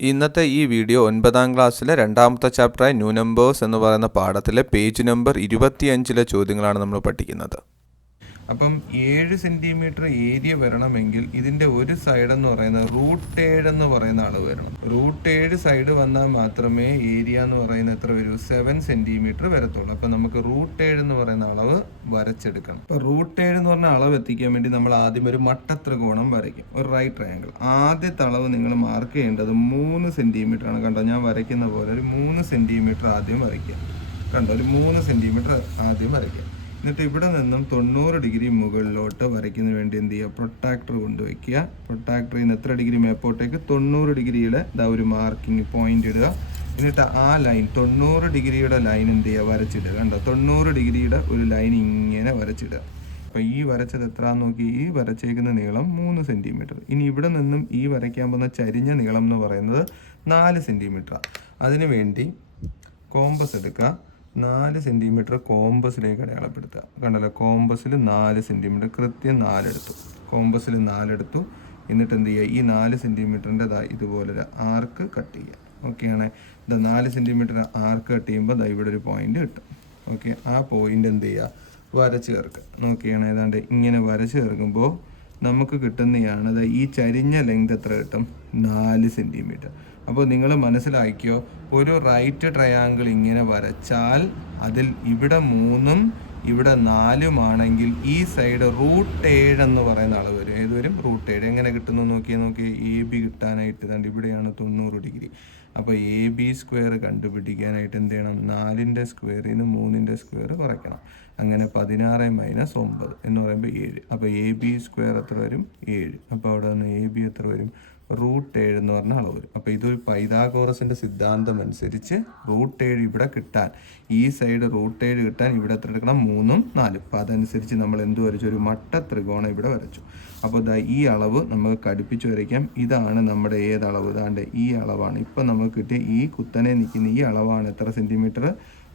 ഇന്നത്തെ ഈ വീഡിയോ 9ാം ക്ലാസ്സിലെ രണ്ടാമത്തെ ചാപ്റ്ററായ ന്യൂ നമ്പേഴ്സ് എന്ന് പറയുന്ന പാഠത്തിലെ പേജ് നമ്പർ 25 ചോദ്യങ്ങളാണ് നമ്മൾ പഠിക്കുന്നത്. അപ്പം 7 സെൻറ്റിമീറ്റർ ഏരിയ വരണമെങ്കിൽ ഇതിൻ്റെ ഒരു സൈഡ് എന്ന് പറയുന്നത് √7 എന്ന് പറയുന്ന അളവ് വരണം. √7 സൈഡ് വന്നാൽ മാത്രമേ ഏരിയ എന്ന് പറയുന്ന എത്ര വരൂ 7 സെൻറ്റിമീറ്റർ വരത്തുള്ളൂ. അപ്പം നമുക്ക് √7 എന്ന് പറയുന്ന അളവ് വരച്ചെടുക്കണം. അപ്പോൾ √7 എന്ന് പറഞ്ഞ അളവ് എത്തിക്കാൻ വേണ്ടി നമ്മൾ ആദ്യം ഒരു മട്ടത്രികോണം വരയ്ക്കും, ഒരു റൈറ്റ് ട്രയാങ്കിൾ. ആദ്യത്തെ അളവ് നിങ്ങൾ മാർക്ക് ചെയ്യേണ്ടത് 3 സെൻറ്റിമീറ്റർ ആണ്. കണ്ടോ, ഞാൻ വരയ്ക്കുന്ന പോലെ ഒരു 3 സെൻറ്റിമീറ്റർ ആദ്യം വരയ്ക്കുക. കണ്ടോ, ഒരു 3 സെൻറ്റിമീറ്റർ ആദ്യം വരയ്ക്കുക. എന്നിട്ട് ഇവിടെ നിന്നും 90 ഡിഗ്രി മുകളിലോട്ട് വരയ്ക്കുന്നതിന് വേണ്ടി എന്ത് ചെയ്യുക, പ്രൊട്ടാക്ടർ കൊണ്ടുവയ്ക്കുക. പ്രൊട്ടാക്ടറിൽ നിന്ന് എത്ര ഡിഗ്രി മേപ്പോട്ടേക്ക് 90 ഡിഗ്രിയുടെ ഒരു മാർക്കിംഗ് പോയിന്റ് ഇടുക. എന്നിട്ട് ആ ലൈൻ 90 ഡിഗ്രിയുടെ ലൈൻ എന്ത് ചെയ്യുക, വരച്ചിടുക. കണ്ടോ, 90 ഡിഗ്രിയുടെ ഒരു ലൈൻ ഇങ്ങനെ വരച്ചിടുക. അപ്പോൾ ഈ വരച്ചത് എത്രയാണെന്ന് നോക്കി, ഈ വരച്ചേക്കുന്ന നീളം 3 സെൻറ്റിമീറ്റർ. ഇനി ഇവിടെ നിന്നും ഈ വരയ്ക്കാൻ പോകുന്ന ചരിഞ്ഞ നീളം എന്ന് പറയുന്നത് 4 സെൻറ്റിമീറ്ററാണ്. അതിനു വേണ്ടി കോമ്പസ് എടുക്കുക. 4 സെൻറ്റിമീറ്റർ കോമ്പസിലേക്ക് അടയാളപ്പെടുത്തുക. കണ്ടല്ലോ, കോമ്പസിൽ 4 സെൻറ്റിമീറ്റർ കൃത്യം 4 എടുത്തു. കോമ്പസിൽ 4 എടുത്തു. എന്നിട്ട് എന്ത് ചെയ്യുക, ഈ 4 സെൻറ്റിമീറ്ററിൻ്റെ ഇതുപോലൊരു ആർക്ക് കട്ട് ചെയ്യുക. ഓക്കെയാണ്. ഇത് 4 സെൻറ്റിമീറ്റർ ആർക്ക് കട്ട് ചെയ്യുമ്പോൾ ഇവിടെ ഒരു പോയിന്റ് കിട്ടും. ഓക്കെ, ആ പോയിന്റ് എന്ത് ചെയ്യുക, വരച്ച് ചേർക്കുക. നോക്കിയാണ്, ഏതാണ്ട് ഇങ്ങനെ വരച്ച് ചേർക്കുമ്പോൾ നമുക്ക് കിട്ടുന്നതാണ് ഈ ചരിഞ്ഞ ലെങ്ത് എത്ര കിട്ടും, 4 സെൻറ്റിമീറ്റർ. അപ്പോൾ നിങ്ങൾ മനസ്സിലാക്കിയോ, ഒരു റൈറ്റ് ട്രയാങ്കിൾ ഇങ്ങനെ വരച്ചാൽ അതിൽ ഇവിടെ 3ഉം ഇവിടെ 4ഉം ആണെങ്കിൽ ഈ സൈഡ് √7 എന്ന് പറയുന്ന അളവ് വരും. ഏത് വരും, √7. എങ്ങനെ കിട്ടുന്നു നോക്കിയേ. AB കിട്ടാനായിട്ട് ഇതാണ്ട് ഇവിടെയാണ് 90 ഡിഗ്രി. അപ്പോൾ AB സ്ക്വയർ കണ്ടുപിടിക്കാനായിട്ട് എന്ത് ചെയ്യണം, 4ൻ്റെ സ്ക്വയറിൽ നിന്ന് 3ൻ്റെ സ്ക്വയർ കുറയ്ക്കണം. അങ്ങനെ 16 - 9 എന്ന് പറയുമ്പോൾ 7. അപ്പോൾ AB സ്ക്വയർ എത്ര വരും, 7. അപ്പോൾ അവിടെ നിന്ന് AB എത്ര വരും, √7 എന്ന് പറഞ്ഞ അളവ് വരും. അപ്പോൾ ഇതൊരു പൈഥാഗോറസിൻ്റെ സിദ്ധാന്തം അനുസരിച്ച് √7 ഇവിടെ കിട്ടാൻ, ഈ സൈഡ് √7 കിട്ടാൻ ഇവിടെ എത്ര എടുക്കണം, 3ഉം 4ഉം. അപ്പോൾ അതനുസരിച്ച് നമ്മൾ എന്ത് വരച്ചു, ഒരു മട്ട ത്രികോണം ഇവിടെ വരച്ചു. അപ്പോൾ ഈ അളവ് നമുക്ക് കടുപ്പിച്ച് വരയ്ക്കാം. ഇതാണ് നമ്മുടെ ഏതളവ്, ഇതാണ്ട് ഈ അളവാണ്. ഇപ്പം നമുക്ക് കിട്ടിയ ഈ കുത്തനെ നിൽക്കുന്ന ഈ അളവാണ് എത്ര സെൻറ്റിമീറ്റർ,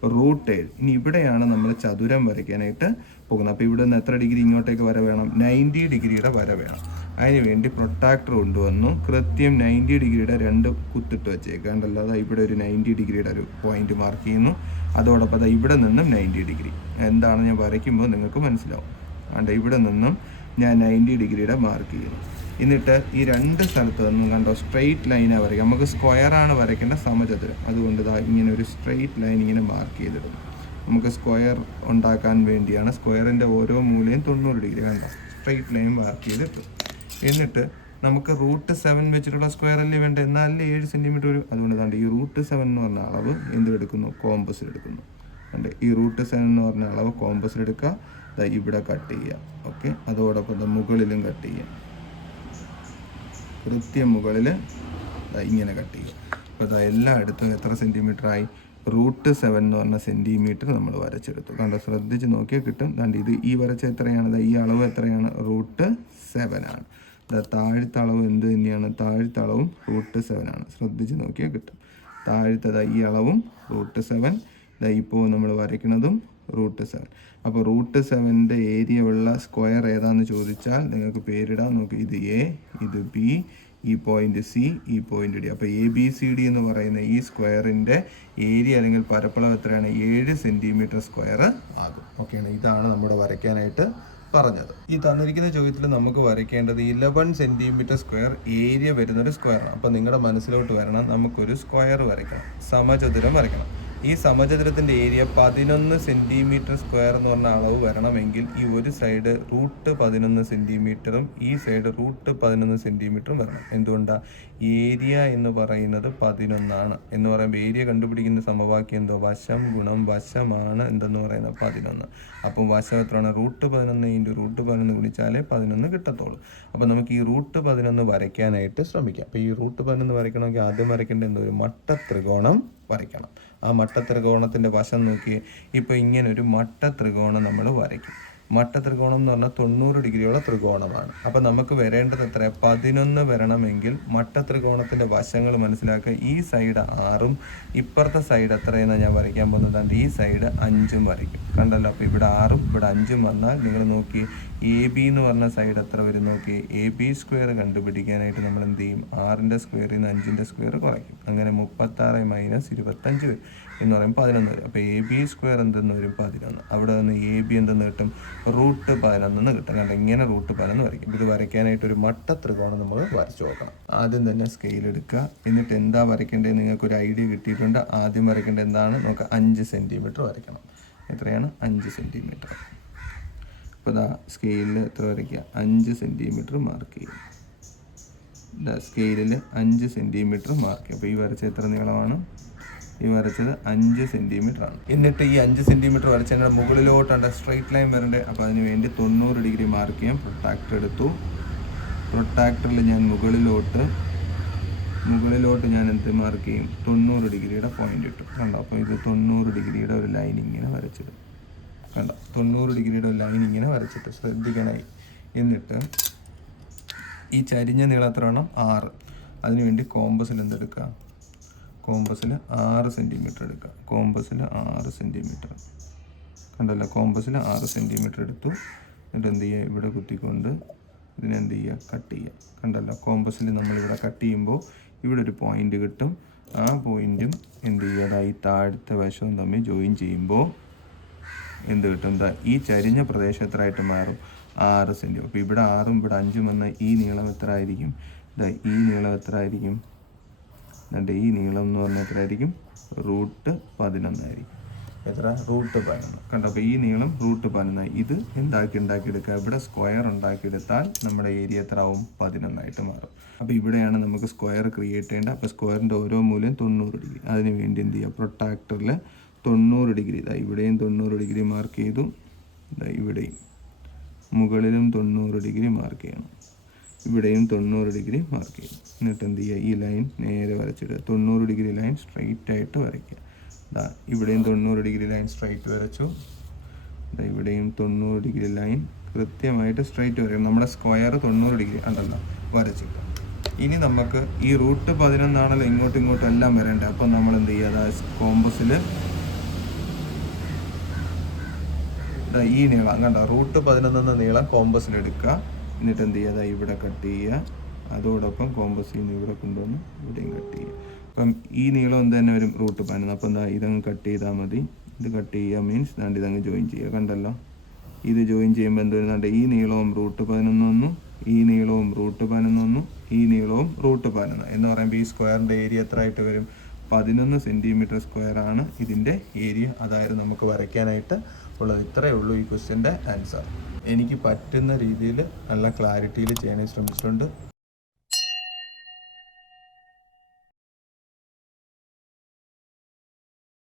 √7. ഇനി ഇവിടെയാണ് നമ്മൾ ചതുരം വരയ്ക്കാനായിട്ട് പോകുന്നത്. അപ്പോൾ ഇവിടെ നിന്ന് എത്ര ഡിഗ്രി ഇങ്ങോട്ടേക്ക് വര വേണം, 90 ഡിഗ്രിയുടെ വര വേണം. അതിന് വേണ്ടി പ്രൊട്ടാക്ടർ കൊണ്ടുവന്നു. കൃത്യം 90 ഡിഗ്രിയുടെ 2 കുത്തിട്ട് വെച്ചേക്കാണ്ടല്ലോ. അതാ ഇവിടെ ഒരു 90 ഡിഗ്രിയുടെ ഒരു പോയിന്റ് മാർക്ക് ചെയ്യുന്നു. അതോടൊപ്പം അതാ ഇവിടെ നിന്നും 90 ഡിഗ്രി എന്താണ് ഞാൻ വരയ്ക്കുമ്പോൾ നിങ്ങൾക്ക് മനസ്സിലാവും. അതുകൊണ്ട് ഇവിടെ നിന്നും ഞാൻ 90 ഡിഗ്രിയുടെ മാർക്ക് ചെയ്യുന്നു. എന്നിട്ട് ഈ 2 സ്ഥലത്ത് നിന്നും കണ്ടോ, സ്ട്രെയിറ്റ് ലൈനാണ് വരയ്ക്കുക. നമുക്ക് സ്ക്വയറാണ് വരയ്ക്കേണ്ട, സമചതുരം. അതുകൊണ്ട് ഇങ്ങനെ ഒരു സ്ട്രെയിറ്റ് ലൈൻ ഇങ്ങനെ മാർക്ക് ചെയ്തിടും. നമുക്ക് സ്ക്വയർ ഉണ്ടാക്കാൻ വേണ്ടിയാണ്. സ്ക്വയറിൻ്റെ ഓരോ മൂലയും 90 ഡിഗ്രി കണ്ടോ, സ്ട്രെയിറ്റ് ലൈൻ മാർക്ക് ചെയ്തിട്ടു. എന്നിട്ട് നമുക്ക് √7 വെച്ചിട്ടുള്ള സ്ക്വയർ അല്ലേ വേണ്ട, എന്നാലേ 7 സെൻറ്റിമീറ്റർ വരും. അതുകൊണ്ട് ഈ √7 എന്ന് പറഞ്ഞ അളവ് എന്തെടുക്കുന്നു, കോമ്പസിൽ എടുക്കുന്നു. ഉണ്ട്, ഈ √7 എന്ന് പറഞ്ഞ അളവ് കോമ്പസിലെടുക്കുക. ഇവിടെ കട്ട് ചെയ്യുക. ഓക്കെ, അതോടൊപ്പം മുകളിലും കട്ട് ചെയ്യുക. കൃത്യം മുകളിൽ ഇങ്ങനെ കട്ട് ചെയ്യുക. അപ്പോൾ എല്ലായിടത്തും എത്ര സെൻറ്റിമീറ്റർ ആയി, √7 എന്ന് പറഞ്ഞ സെൻറ്റിമീറ്റർ നമ്മൾ വരച്ചെടുത്തു. കണ്ടോ, ശ്രദ്ധിച്ച് നോക്കിയാൽ കിട്ടും. കണ്ട് ഇത് ഈ വരച്ച എത്രയാണ്, ഈ അളവ് എത്രയാണ്, √7 ആണ്. താഴത്തെ അളവ് എന്ത് തന്നെയാണ്, താഴത്തെ അളവും √7 ആണ്. ശ്രദ്ധിച്ച് നോക്കിയാൽ കിട്ടും. താഴത്തെ ഈ അളവും √7, ഇപ്പോൾ നമ്മൾ വരയ്ക്കുന്നതും √7. അപ്പോൾ √7ൻ്റെ ഏരിയ ഉള്ള സ്ക്വയർ ഏതാണെന്ന് ചോദിച്ചാൽ നിങ്ങൾക്ക് പേരിടാൻ നോക്കി. ഇത് A, ഇത് B, ഈ പോയിന്റ് C, ഈ പോയിന്റ് D. അപ്പോൾ ABCD എന്ന് പറയുന്ന ഈ സ്ക്വയറിൻ്റെ ഏരിയ അല്ലെങ്കിൽ പരപ്പളവ് എത്രയാണ്, 7 സെൻറ്റിമീറ്റർ സ്ക്വയർ ആകും. ഓക്കെയാണ്, ഇതാണ് നമ്മുടെ വരയ്ക്കാനായിട്ട് പറഞ്ഞത്. ഈ തന്നിരിക്കുന്ന ചോദ്യത്തിൽ നമുക്ക് വരയ്ക്കേണ്ടത് 11 സെൻറ്റിമീറ്റർ സ്ക്വയർ ഏരിയ വരുന്നൊരു സ്ക്വയറാണ്. അപ്പോൾ നിങ്ങളുടെ മനസ്സിലോട്ട് വരണം, നമുക്കൊരു സ്ക്വയർ വരയ്ക്കണം, സമചതുരം വരയ്ക്കണം. ഈ സമചതുരത്തിൻ്റെ ഏരിയ 11 സെൻറ്റിമീറ്റർ സ്ക്വയർ എന്ന് പറഞ്ഞ അളവ് വരണമെങ്കിൽ ഈ ഒരു സൈഡ് √11 സെൻറ്റിമീറ്ററും ഈ സൈഡ് √11 സെൻറ്റിമീറ്ററും വരണം. എന്തുകൊണ്ടാണ്, ഏരിയ എന്ന് പറയുന്നത് 11 ആണ്. എന്ന് പറയുമ്പോൾ ഏരിയ കണ്ടുപിടിക്കുന്ന സമവാക്യം എന്തോ, വശം ഗുണം വശമാണ് എന്തെന്ന് പറയുന്നത് 11. അപ്പം വശം എത്രയാണ്, √11 × √11 ഗുണിച്ചാലേ 11 കിട്ടത്തുള്ളൂ. അപ്പോൾ നമുക്ക് ഈ √11 വരയ്ക്കാനായിട്ട് ശ്രമിക്കാം. അപ്പോൾ ഈ √11 വരയ്ക്കണമെങ്കിൽ ആദ്യം വരയ്ക്കേണ്ട എന്തോ, ഒരു മട്ട ത്രികോണം വരയ്ക്കണം. ആ മട്ട ത്രികോണത്തിൻ്റെ വശം നോക്കി. ഇപ്പോൾ ഇങ്ങനെ ഒരു മട്ട ത്രികോണം നമ്മൾ വരയ്ക്കും. മട്ടത്രികോണം എന്ന് പറഞ്ഞാൽ 90 ഡിഗ്രിയുള്ള ത്രികോണമാണ്. അപ്പോൾ നമുക്ക് വരേണ്ടത് എത്ര? 11 വരണമെങ്കിൽ മട്ടത്രികോണത്തിൻ്റെ വശങ്ങൾ മനസ്സിലാക്കുക. ഈ സൈഡ് 6ഉം ഇപ്പുറത്തെ സൈഡ് എത്രയെന്നാണ് ഞാൻ വരയ്ക്കാൻ പോകുന്നത്? ഈ സൈഡ് 5ഉം വരയ്ക്കും. കണ്ടല്ലോ. അപ്പോൾ ഇവിടെ 6ഉം ഇവിടെ 5ഉം വന്നാൽ നിങ്ങൾ നോക്കി എ ബി എന്ന് പറഞ്ഞ സൈഡ് എത്ര വരും നോക്കി. എ ബി സ്ക്വയർ കണ്ടുപിടിക്കാനായിട്ട് നമ്മൾ എന്ത് ചെയ്യും? 6ൻ്റെ സ്ക്വയറിൽ നിന്ന് 5ൻ്റെ സ്ക്വയർ കുറയ്ക്കും. അങ്ങനെ 36 മൈനസ് 25 വരും എന്ന് പറയുമ്പോൾ 11 വരും. അപ്പോൾ എ ബി സ്ക്വയർ എന്തെന്ന് വരും? 11. അവിടെ നിന്ന് എ ബി എന്തെന്ന് കിട്ടും? √11 കിട്ടും. കാരണം ഇങ്ങനെ √11 വരയ്ക്കും. ഇത് വരയ്ക്കാനായിട്ട് ഒരു മട്ട ത്രികോണം നമ്മൾ വരച്ചു നോക്കണം. ആദ്യം തന്നെ സ്കെയിൽ എടുക്കുക. എന്നിട്ട് എന്താ വരയ്ക്കേണ്ടത് നിങ്ങൾക്കൊരു ഐഡിയ കിട്ടിയിട്ടുണ്ട്. ആദ്യം വരയ്ക്കേണ്ടത് എന്താണ് നോക്കുക? 5 സെൻറ്റിമീറ്റർ വരയ്ക്കണം. എത്രയാണ്? 5 സെൻറ്റിമീറ്റർ. അപ്പോൾ ഇതാ സ്കെയിലിൽ എത്ര വരയ്ക്കുക? 5 സെൻറ്റിമീറ്റർ മാർക്ക് ചെയ്യും. ഇതാ സ്കെയിലിൽ 5 സെൻറ്റിമീറ്റർ മാർക്ക് ചെയ്യും. അപ്പോൾ ഈ വരച്ച എത്ര നീളമാണ്? ഈ വരച്ചത് 5 സെൻറ്റിമീറ്റർ ആണ്. എന്നിട്ട് ഈ 5 സെൻറ്റിമീറ്റർ വരച്ചതിൻ്റെ മുകളിലോട്ടുണ്ട് സ്ട്രെയിറ്റ് ലൈൻ വരണ്ടേ. അപ്പോൾ അതിന് വേണ്ടി 90 ഡിഗ്രി മാർക്ക് ചെയ്യാം. പ്രൊട്ടാക്ടർ എടുത്തു. പ്രൊട്ടാക്ടറിൽ ഞാൻ മുകളിലോട്ട് ഞാൻ എന്ത് മാർക്ക് ചെയ്യും? 90 ഡിഗ്രിയുടെ പോയിന്റ് ഇട്ടു. കണ്ടോ? അപ്പോൾ ഇത് 90 ഡിഗ്രിയുടെ ഒരു ലൈൻ ഇങ്ങനെ വരച്ചിടും. കണ്ടോ? 90 ഡിഗ്രിയുടെ ഒരു ലൈൻ ഇങ്ങനെ വരച്ചിട്ട് ശ്രദ്ധിക്കാനായി. എന്നിട്ട് ഈ ചരിഞ്ഞ നീളം എത്ര വേണം? 6. അതിനുവേണ്ടി കോമ്പസിൽ എന്തെടുക്കുക? കോമ്പസിൽ 6 സെൻറ്റിമീറ്റർ എടുക്കുക. കോമ്പസിൽ 6 സെൻറ്റിമീറ്റർ. കണ്ടല്ലോ? കോമ്പസിൽ 6 സെൻറ്റിമീറ്റർ എടുത്തു. എന്നിട്ട് എന്ത് ചെയ്യുക? ഇവിടെ കുത്തിക്കൊണ്ട് ഇതിനെന്ത് ചെയ്യുക? കട്ട് ചെയ്യുക. കണ്ടല്ലോ? കോമ്പസിൽ നമ്മളിവിടെ കട്ട് ചെയ്യുമ്പോൾ ഇവിടെ ഒരു പോയിന്റ് കിട്ടും. ആ പോയിന്റും എന്ത് ചെയ്യുക? ഈ താഴത്തെ വശവും തമ്മിൽ ജോയിൻ ചെയ്യുമ്പോൾ എന്ത് കിട്ടും? ഈ ചരിഞ്ഞ പ്രദേശത്തായിട്ട് മാറും 6 സെൻറ്റിമീറ്റർ. അപ്പോൾ ഇവിടെ 6ഉം ഇവിടെ 5ഉം വന്ന ഈ നീളം എത്ര ആയിരിക്കും? ഈ നീളം എത്ര ആയിരിക്കും? ഈ നീളം എന്ന് പറഞ്ഞാൽ എത്ര ആയിരിക്കും? √11 ആയിരിക്കും. എത്ര? √11. കണ്ടോ? അപ്പോൾ ഈ നീളം √11. ഇത് ഉണ്ടാക്കിയെടുക്കുക. ഇവിടെ സ്ക്വയർ ഉണ്ടാക്കിയെടുത്താൽ നമ്മുടെ ഏരിയ എത്ര ആവും? 11 മാറും. അപ്പോൾ ഇവിടെയാണ് നമുക്ക് സ്ക്വയർ ക്രിയേറ്റ് ചെയ്യേണ്ടത്. അപ്പോൾ സ്ക്വയറിൻ്റെ ഓരോ മൂല്യം 90 ഡിഗ്രി. അതിന് വേണ്ടി എന്ത് ചെയ്യുക? പ്രൊട്ടാക്ടറിൽ 90 ഡിഗ്രി. ഇവിടെയും 90 ഡിഗ്രി മാർക്ക് ചെയ്തു. ഇവിടെയും മുകളിലും 90 ഡിഗ്രി മാർക്ക് ചെയ്യണം. ഇവിടെയും 90 ഡിഗ്രി മാർക്ക് ചെയ്യും. എന്നിട്ട് എന്ത് ചെയ്യുക? ഈ ലൈൻ നേരെ വരച്ചിടുക. 90 ഡിഗ്രി ലൈൻ സ്ട്രൈറ്റ് ആയിട്ട് വരയ്ക്കുക. ഇവിടെയും 90 ഡിഗ്രി ലൈൻ സ്ട്രൈറ്റ് വരച്ചു. ഇവിടെയും 90 ഡിഗ്രി ലൈൻ കൃത്യമായിട്ട് സ്ട്രൈറ്റ് വരയ്ക്കും. നമ്മുടെ സ്ക്വയർ 90 ഡിഗ്രി ഉണ്ടല്ലോ വരച്ചിട്ട്. ഇനി നമുക്ക് ഈ √11 ഇങ്ങോട്ടും എല്ലാം വരേണ്ടത്. അപ്പം നമ്മൾ എന്ത് ചെയ്യുക? കോമ്പസിൽ ഈ നീളം കണ്ടോ? √11 നീളം കോമ്പസിൽ എടുക്കുക. എന്നിട്ട് എന്ത് ചെയ്യുക? ഇവിടെ കട്ട് ചെയ്യുക. അതോടൊപ്പം കോമ്പസിൽ നിന്ന് ഇവിടെ കൊണ്ടുവന്ന് ഇവിടെയും കട്ട് ചെയ്യുക. അപ്പം ഈ നീളം എന്ത് തന്നെ വരും? √11. അപ്പം ഇതങ്ങ് കട്ട് ചെയ്താൽ മതി. ഇത് കട്ട് ചെയ്യുക മീൻസ് ഇതങ്ങ് ജോയിൻ ചെയ്യുക. കണ്ടല്ലോ? ഇത് ജോയിൻ ചെയ്യുമ്പോൾ എന്ത് വരുന്നുണ്ട്? ഈ നീളവും √11 വന്നു, ഈ നീളവും √11 വന്നു, ഈ നീളവും √11 എന്ന് പറയുമ്പോൾ ഈ സ്ക്വയറിൻ്റെ ഏരിയ എത്ര ആയിട്ട് വരും? 11 സെൻറ്റിമീറ്റർ സ്ക്വയർ ആണ് ഇതിൻ്റെ ഏരിയ. അതായത് നമുക്ക് വരയ്ക്കാനായിട്ട് ഉള്ളത്. ഇത്രയേ ഉള്ളൂ ഈ ക്വസ്റ്റ്യൻ്റെ ആൻസർ. എനിക്ക് പറ്റുന്ന രീതിയിൽ നല്ല ക്ലാരിറ്റിയിൽ ചെയ്യാനായി ശ്രമിച്ചിട്ടുണ്ട്.